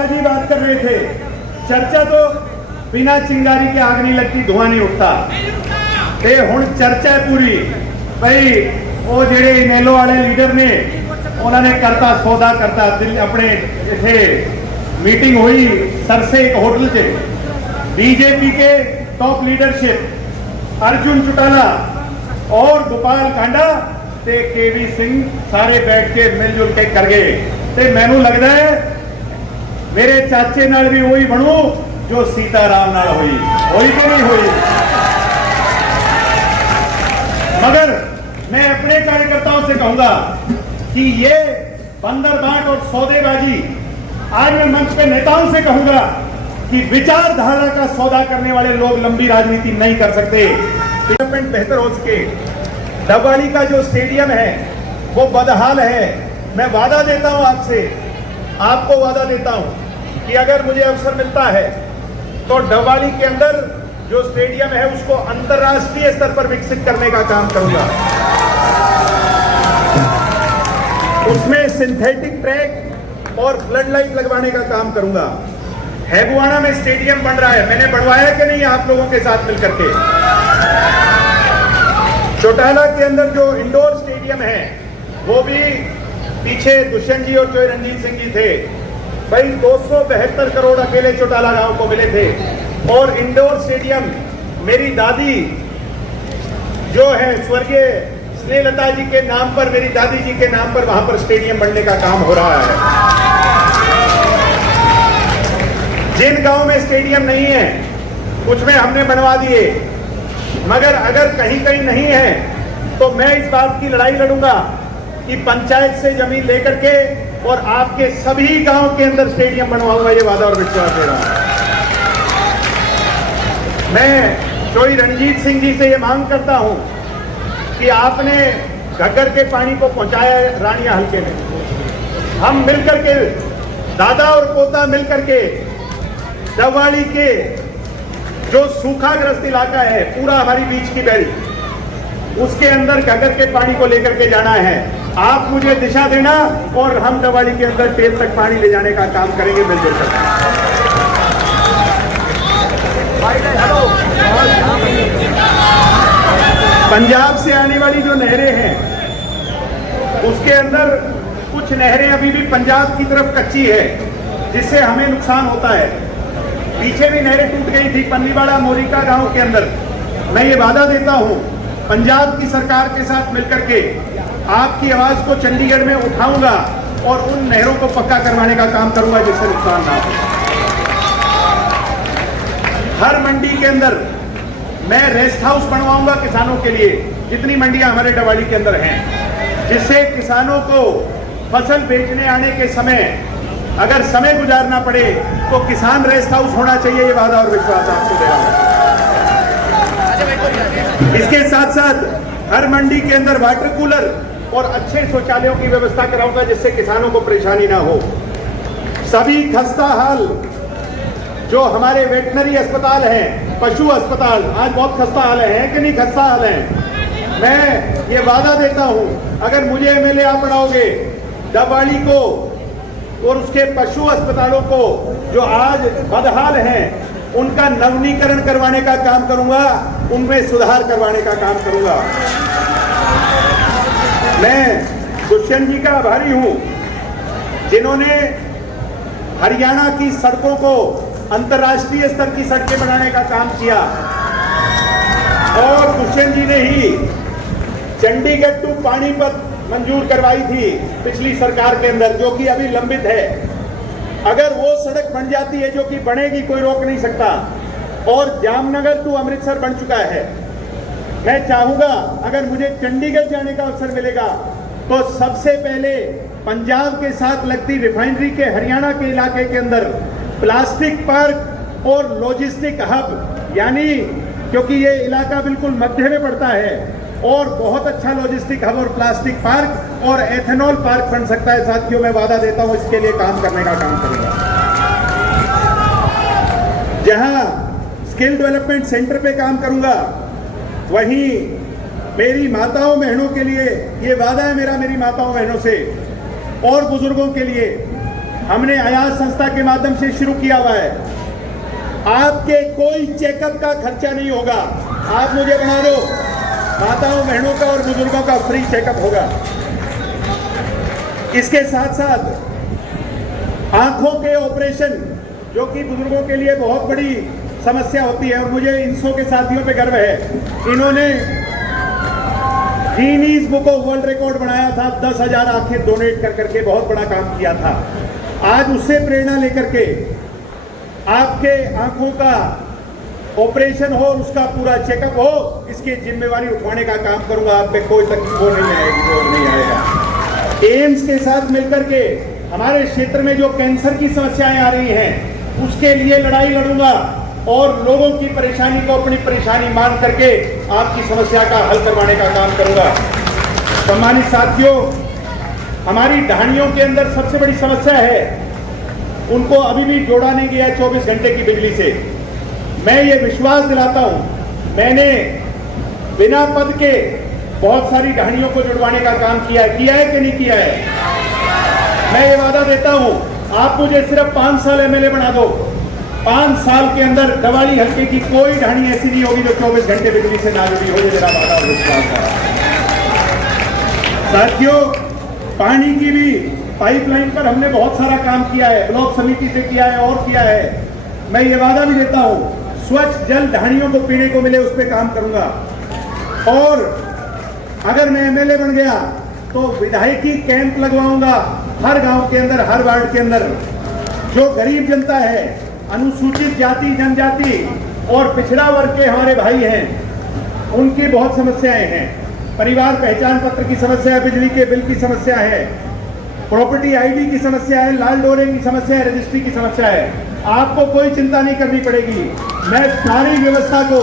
दादा जी बात कर रहे थे, चर्चा तो बिना चिंगारी के आग नहीं लगती, धुआं नहीं उठता। ते हुण चर्चा है पूरी भाई वो जेडे इनेलो वाले लीडर ने उन्होंने करता सौदा करता दिल अपने इथे मीटिंग हुई सरसे एक होटल से, बीजेपी के टॉप लीडरशिप अर्जुन चौटाला और गोपाल कांडा ते केवी सिंह सारे बैठ के मिलजुल के कर गए। ते मैनू लगता है मेरे चाचे नाल भी वही बनू जो सीताराम नाल हुई कि नहीं हुई। मगर मैं अपने कार्यकर्ताओं से कहूंगा कि ये बंदरबाट और सौदेबाजी, आज मैं मंच पे नेताओं से कहूंगा कि विचारधारा का सौदा करने वाले लोग लंबी राजनीति नहीं कर सकते। डेवलपमेंट बेहतर हो सके। डबवाली का जो स्टेडियम है वो बदहाल है। मैं वादा देता हूं आपसे, आपको वादा देता हूं कि अगर मुझे अवसर मिलता है तो डबवाली के अंदर जो स्टेडियम है उसको अंतर्राष्ट्रीय स्तर पर विकसित करने का काम करूंगा। उसमें सिंथेटिक ट्रैक और फ्लड लाइट लगवाने का काम करूंगा। हैगुआना में स्टेडियम बन रहा है, मैंने बनवाया कि नहीं आप लोगों के साथ मिलकर के। चौटाला के अंदर जो इंडोर स्टेडियम है वो भी पीछे दुष्यंत जी और रणजीत सिंह जी थे भाई, 272 करोड़ अकेले चौटाला गांव को मिले थे। और इंडोर स्टेडियम मेरी दादी जो है स्वर्गीय स्नेहलता जी के नाम पर, मेरी दादी जी के नाम पर वहां पर स्टेडियम बनने का काम हो रहा है। जिन गांव में स्टेडियम नहीं है कुछ में हमने बनवा दिए, मगर अगर कहीं कहीं नहीं है तो मैं इस बात की लड़ाई लड़ूंगा कि पंचायत से जमीन लेकर के और आपके सभी गांव के अंदर स्टेडियम बनवाऊंगा। ये वादा और विश्वास दे रहा हूं। मैं चोई रणजीत सिंह जी से ये मांग करता हूं कि आपने घग्गर के पानी को पहुंचाया रानिया हल्के में। हम मिलकर के दादा और पोता मिलकर के डबवाली के जो सूखाग्रस्त इलाका है पूरा हमारी बीच की बेल्ट, उसके अंदर घग्गर के पानी को लेकर के जाना है। आप मुझे दिशा देना और हम डबवाली के अंदर टेल तक पानी ले जाने का काम करेंगे मिलजुल कर। पंजाब से आने वाली जो नहरें हैं उसके अंदर कुछ नहरें अभी भी पंजाब की तरफ कच्ची है जिससे हमें नुकसान होता है। पीछे भी नहरें टूट गई थी पन्नीवाड़ा मोरिका गांव के अंदर। मैं ये वादा देता हूं पंजाब की सरकार के साथ मिलकर के आपकी आवाज को चंडीगढ़ में उठाऊंगा और उन नहरों को पक्का करवाने का काम करूंगा जिससे नुकसान ना हो। हर मंडी के अंदर मैं रेस्ट हाउस बनवाऊंगा किसानों के लिए, जितनी मंडियां हमारे डबवाली के अंदर हैं, जिससे किसानों को फसल बेचने आने के समय अगर समय गुजारना पड़े तो किसान रेस्ट हाउस होना चाहिए। ये वादा और विश्वास आपको दे रहा हूं। इसके साथ साथ हर मंडी के अंदर वाटर कूलर और अच्छे शौचालयों की व्यवस्था कराऊंगा जिससे किसानों को परेशानी ना हो। सभी खस्ता हाल जो हमारे वेटनरी अस्पताल हैं, पशु अस्पताल, आज बहुत खस्ता हाल है कि नहीं खस्ता हाल है। मैं ये वादा देता हूं अगर मुझे एमएलए आप बनाओगे डबवाली को और उसके पशु अस्पतालों को जो आज बदहाल हैं उनका नवीनीकरण करवाने का काम करूंगा, उनमें सुधार करवाने का काम करूंगा। मैं दुष्यंत जी का आभारी हूं जिन्होंने हरियाणा की सड़कों को अंतर्राष्ट्रीय स्तर की सड़कें बनाने का काम किया और दुष्यंत जी ने ही चंडीगढ़ टू पानीपत मंजूर करवाई थी पिछली सरकार के अंदर, जो कि अभी लंबित है। अगर वो सड़क बन जाती है, जो कि बनेगी, कोई रोक नहीं सकता, और जामनगर टू अमृतसर बन चुका है। मैं चाहूंगा अगर मुझे चंडीगढ़ जाने का अवसर मिलेगा तो सबसे पहले पंजाब के साथ लगती रिफाइनरी के हरियाणा के इलाके के अंदर प्लास्टिक पार्क और लॉजिस्टिक हब, यानी क्योंकि ये इलाका बिल्कुल मध्य में पड़ता है और बहुत अच्छा लॉजिस्टिक हब और प्लास्टिक पार्क और एथेनॉल पार्क बन सकता है। साथियों, मैं वादा देता हूं इसके लिए काम करने का काम करूंगा। जहां स्किल डेवलपमेंट सेंटर पे काम करूंगा, वहीं मेरी माताओं बहनों के लिए ये वादा है मेरा, मेरी माताओं बहनों से और बुजुर्गों के लिए हमने आयात संस्था के माध्यम से शुरू किया हुआ है। आपके कोई चेकअप का खर्चा नहीं होगा। आप मुझे बना दो, माताओं बहनों का और बुजुर्गों का फ्री चेकअप होगा। इसके साथ साथ आंखों के ऑपरेशन, जो कि बुजुर्गों के लिए बहुत बड़ी समस्या होती है, और मुझे इंसो के साथियों पे गर्व है। इन्होंने Guinness book of world record बनाया था, 10,000 आंखें डोनेट कर करके बहुत बड़ा काम किया था। आज उससे प्रेरणा लेकर के आपके आंखों का ऑपरेशन हो, उसका पूरा चेकअप हो, इसकी जिम्मेवारी उठवाने का काम करूंगा। आप पे कोई तकलीफ नहीं आएगी, जो नहीं आएगा। एम्स के साथ मिलकर के हमारे क्षेत्र में जो कैंसर की समस्याएं आ रही हैं, उसके लिए लड़ाई लड़ूंगा और लोगों की परेशानी को अपनी परेशानी मान करके आपकी समस्या का हल करवाने का काम करूंगा। सम्मानित साथियों, हमारी ढाणियों के अंदर सबसे बड़ी समस्या है, उनको अभी भी जोड़ा नहीं गया 24 घंटे की बिजली से। मैं ये विश्वास दिलाता हूं, मैंने बिना पद के बहुत सारी ढाणियों को जुड़वाने का काम किया है कि नहीं किया है? मैं ये वादा देता हूं, आप मुझे सिर्फ 5 साल एमएलए बना दो, 5 साल के अंदर दवाली हल्के की कोई ढाणी ऐसी नहीं होगी जो 24 घंटे बिजली से ना जुड़ी हो। ये मेरा वादा और विश्वास है। साथियों, पानी की भी पाइपलाइन पर हमने बहुत सारा काम किया है, ब्लॉक समिति से किया है और किया है। मैं ये वादा भी देता हूं, स्वच्छ जल ढाणियों को पीने को मिले, उस पर काम करूंगा। और अगर मैं एमएलए बन गया तो विधायकी कैंप लगवाऊंगा हर गांव के अंदर, हर वार्ड के अंदर। जो गरीब जनता है, अनुसूचित जाति जनजाति और पिछड़ा वर्ग के हमारे भाई हैं, उनकी बहुत समस्याएं हैं। परिवार पहचान पत्र की समस्या है, बिजली के बिल की समस्या है, प्रॉपर्टी आईडी की समस्या है, लाल डोरे की समस्या है, रजिस्ट्री की समस्या है। आपको कोई चिंता नहीं करनी पड़ेगी। मैं सारी व्यवस्था को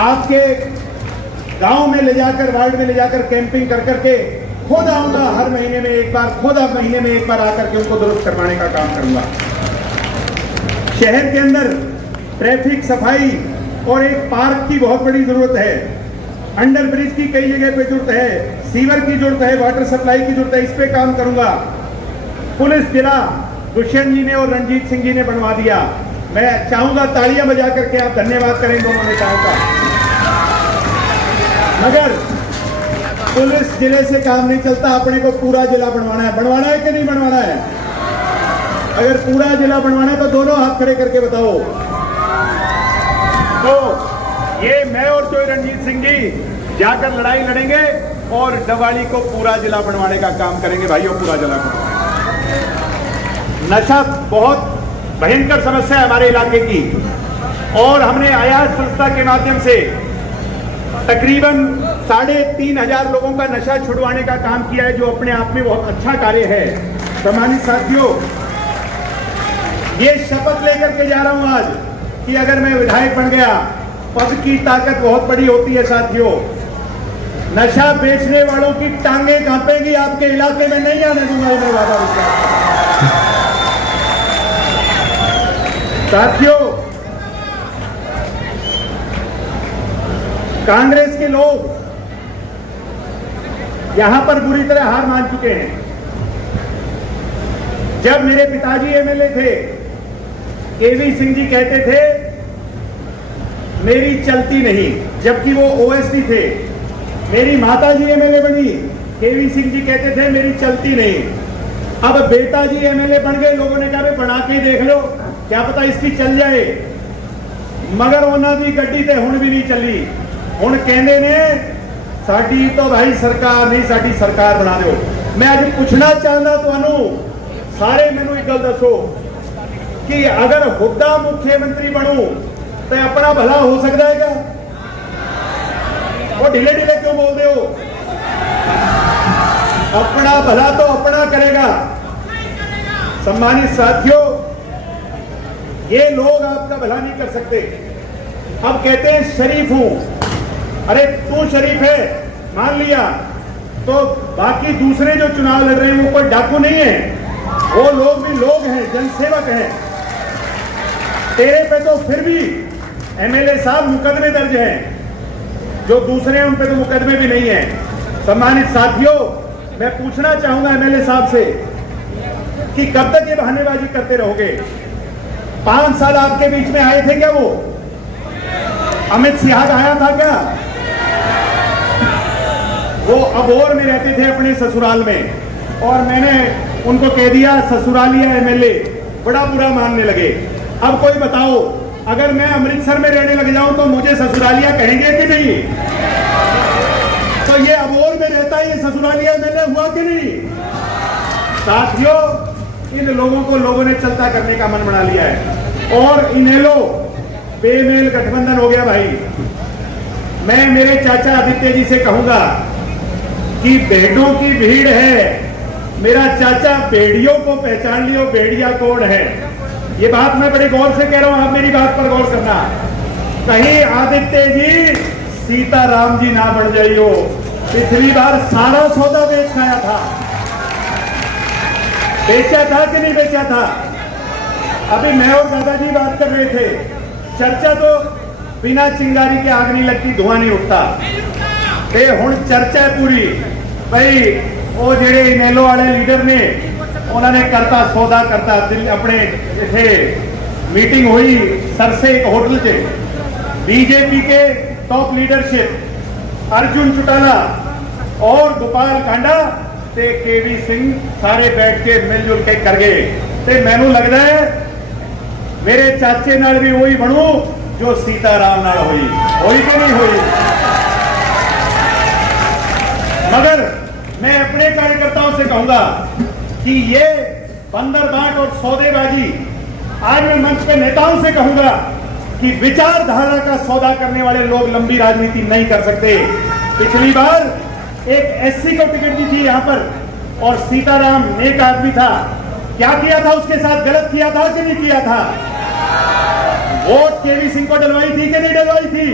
आपके गांव में ले जाकर, वार्ड में ले जाकर कैंपिंग कर करके खुद आऊंगा, हर महीने में एक बार, खुद अब महीने में एक बार आकर के उनको दुरुस्त करवाने का काम करूंगा। शहर के अंदर ट्रैफिक सफाई और एक पार्क की बहुत बड़ी जरूरत है। अंडर ब्रिज की कई जगह पे जरूरत है, सीवर की जरूरत है, वाटर सप्लाई की जरूरत है। इस पे काम करूंगा। पुलिस जिला दुष्यंत जी ने और रणजीत सिंह जी ने बनवा दिया। मैं चाहूंगा तालियां बजा करके आप धन्यवाद करें दोनों नेताओं का। मगर पुलिस जिले से काम नहीं चलता, अपने को पूरा जिला बनवाना है। बनवाना है कि नहीं बनवाना है? अगर पूरा जिला बनवाना है तो दोनों हाथ खड़े करके बताओ। तो ये मैं और जो रणजीत सिंह जी जाकर लड़ाई लड़ेंगे और डवाली को पूरा जिला बनवाने का काम करेंगे। भाइयों, पूरा जिला बनवाना। नशा बहुत भयंकर समस्या है हमारे इलाके की, और हमने आयात संस्था के माध्यम से तकरीबन 3,500 लोगों का नशा छुड़वाने का काम किया है, जो अपने आप में बहुत अच्छा कार्य है। सम्मानित साथियों, ये शपथ लेकर के जा रहा हूं आज कि अगर मैं विधायक बन गया, पद की ताकत बहुत बड़ी होती है साथियों। नशा बेचने वालों की टांगे कांपेंगी, आपके इलाके में नहीं आने दूंगा, ये मैं वादा करता हूं। साथियों, कांग्रेस के लोग यहां पर बुरी तरह हार मान चुके हैं। जब मेरे पिताजी एमएलए थे, केवी सिंह जी कहते थे मेरी चलती नहीं, जबकि वो ओएसडी थे। मेरी माताजी एमएलए बनी, केवी सिंह जी कहते थे मेरी चलती नहीं। अब बेटा जी एमएलए बन गए, लोगों ने कहा बना के देख लो, क्या पता इसकी चल जाए। मगर उन्होंने गड्डी ते हुण भी नहीं चली। हुण कहंदे ने साडी तो भाई सरकार नहीं, साडी सरकार बना दो। मैं अज पूछना चाहता तुहानू सारे, मैनू एक गल दसो कि अगर हुद्दा मुख्यमंत्री बनू तो अपना भला हो सकता है क्या? वो ढीले ढीले क्यों बोलते हो? अपना भला तो अपना करेगा। सम्मानित साथियों, ये लोग आपका भला नहीं कर सकते। अब कहते हैं शरीफ हूं। अरे तू शरीफ है मान लिया, तो बाकी दूसरे जो चुनाव लड़ रहे हैं वो कोई डाकू नहीं है, वो लोग भी लोग हैं, जनसेवक हैं। तेरे पे तो फिर भी एमएलए साहब मुकदमे दर्ज हैं, जो दूसरे हैं उन पे तो मुकदमे भी नहीं है। सम्मानित साथियों, मैं पूछना चाहूंगा एमएलए साहब से कि कब तक ये बहानेबाजी करते रहोगे? 5 साल आपके बीच में आए थे क्या? वो अमित सिहाग आया था क्या? वो अबोर में रहते थे अपने ससुराल में, और मैंने उनको कह दिया ससुरालिया एमएलए, बड़ा बुरा मानने लगे। अब कोई बताओ, अगर मैं अमृतसर में रहने लग जाऊं तो मुझे ससुरालिया कहेंगे कि नहीं? तो ये अबोर में रहता है, ये ससुरालिया एमएलए हुआ कि नहीं? साथियों, इन लोगों को लोगों ने चलता करने का मन बना लिया है, और इनेलो बेमेल गठबंधन हो गया भाई। मैं मेरे चाचा आदित्य जी से कहूंगा कि भेड़ों की भीड़ है, मेरा चाचा भेड़ियों को पहचान लियो, भेड़िया कौन है। ये बात मैं बड़े गौर से कह रहा हूं, आप मेरी बात पर गौर करना। कहीं आदित्य जी सीताराम जी ना बन जाइयो। पिछली बार सारा सौदा बेच खाया था, बेचा था कि नहीं बेचा था? अभी मैं और दादाजी बात कर रहे थे, चर्चा तो बिना चिंगारी के आग नहीं लगती, धुआं नहीं उठता। ते हुण चर्चा है पूरी भाई, वो जेड़े इनेलो वाले लीडर ने उन्होंने करता सौदा करता दिल अपने इथे मीटिंग हुई सरसे एक होटल से, बीजेपी के टॉप लीडरशिप अर्जुन चौटाला और गोपाल कांडा ते केवी सिंह सारे बैठ के मिलजुल के कर गए। ते मैनू लगता है मेरे चाचे नाल भी वही बनू जो सीताराम नाल हुई कि नहीं हुई। मगर मैं अपने कार्यकर्ताओं से कहूंगा कि ये बंदरबाट और सौदेबाजी, आज मैं मंच पे नेताओं से कहूंगा कि विचारधारा का सौदा करने वाले लोग लंबी राजनीति नहीं कर सकते। पिछली बार एक एससी को टिकट दी थी यहां पर, और सीताराम नेक आदमी था, क्या किया था उसके साथ? गलत किया था कि नहीं किया था? वोट केवी सिंह को डलवाई थी कि नहीं डलवाई थी?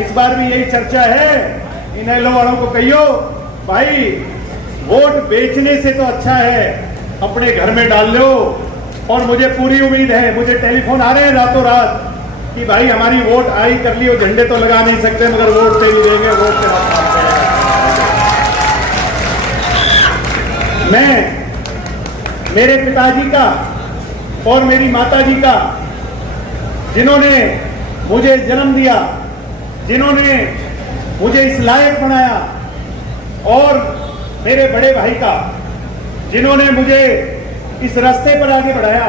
इस बार भी यही चर्चा है। इनेलो वालों को कहियो भाई, वोट बेचने से तो अच्छा है अपने घर में डाल लो। और मुझे पूरी उम्मीद है, मुझे टेलीफोन आ रहे हैं रातों रात कि भाई हमारी वोट आई कर लियो, झंडे तो लगा नहीं सकते मगर वोट से भी देंगे, वोट से मत काम करेंगे। मैं मेरे पिताजी का और मेरी माताजी का, जिन्होंने मुझे जन्म दिया, जिन्होंने मुझे इस लायक बनाया, और मेरे बड़े भाई का, जिन्होंने मुझे इस रास्ते पर आगे बढ़ाया,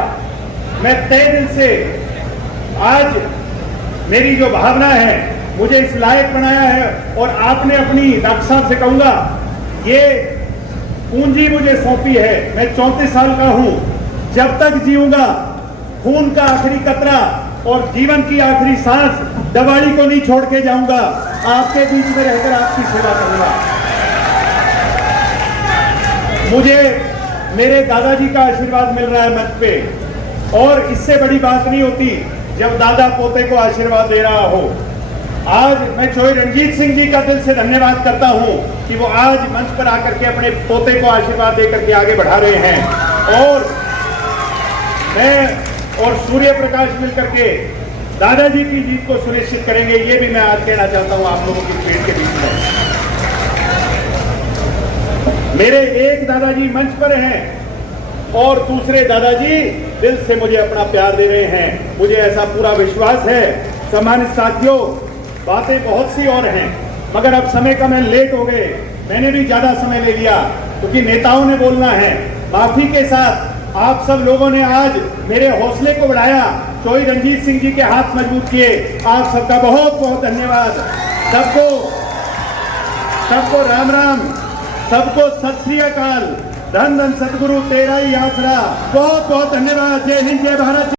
मैं तहे दिल से आज मेरी जो भावना है, मुझे इस लायक बनाया है। और आपने अपनी डॉक्टर साहब से कहूंगा, ये पूंजी मुझे सौंपी है। मैं 34 साल का हूं, जब तक जीऊंगा खून का आखिरी कतरा और जीवन की आखिरी सांस दवाड़ी को नहीं छोड़ के जाऊंगा, आपके बीच में रहकर आपकी सेवा करूंगा। मुझे मेरे दादाजी का आशीर्वाद मिल रहा है मंच पे, और इससे बड़ी बात नहीं होती जब दादा पोते को आशीर्वाद दे रहा हो। आज मैं चोई रणजीत सिंह जी का दिल से धन्यवाद करता हूं कि वो आज मंच पर आकर के अपने पोते को आशीर्वाद देकर के आगे बढ़ा रहे हैं। और मैं और सूर्य प्रकाश मिलकर के दादाजी की जीत को सुनिश्चित करेंगे, ये भी मैं आज कहना चाहता हूं आप लोगों की भीड़ के बीच में। मेरे एक दादाजी मंच पर हैं और दूसरे दादाजी दिल से मुझे अपना प्यार दे रहे हैं, मुझे ऐसा पूरा विश्वास है। सम्मानित साथियों, बातें बहुत सी और हैं, मगर अब समय का मैं लेट हो गए, मैंने भी ज्यादा समय ले लिया क्योंकि नेताओं ने बोलना है। माफी के साथ आप सब लोगों ने आज मेरे हौसले को बढ़ाया, चोई रणजीत सिंह जी के हाथ मजबूत किए। आप सबका बहुत बहुत धन्यवाद। सबको राम राम, सबको सत श्री अकाल। धन धन सतगुरु तेरा ही आसरा। बहुत बहुत धन्यवाद। जय हिंद, जय भारत।